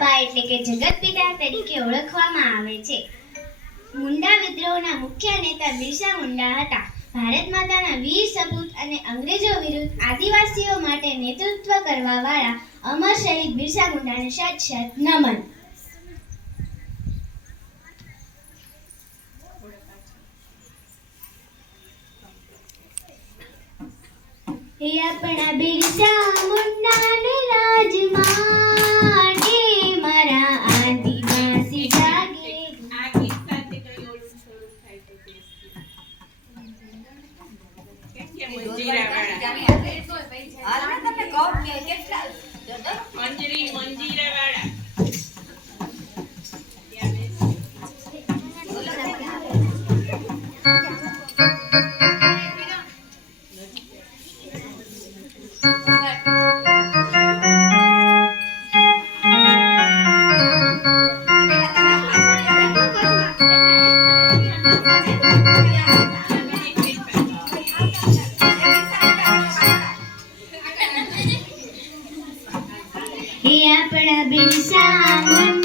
બા એટલે કે જગત પિતા તરીકે ઓળખવામાં આવે છે. મુંડા વિદ્રોહના મુખ્ય નેતા બિરસા મુંડા હતા. ભારત માતાના વીર સપૂત અને અંગ્રેજો વિરુદ્ધ આદિવાસીઓ માટે નેતૃત્વ કરવા વાળા અમર શહીદ બિરસા મુંડાને શત શત નમન. હે આપણા બિરસા મુંડાને રાજ કેમ કે મંજીરાવાળા મંજરી હે આપણા બિરસા મુંડા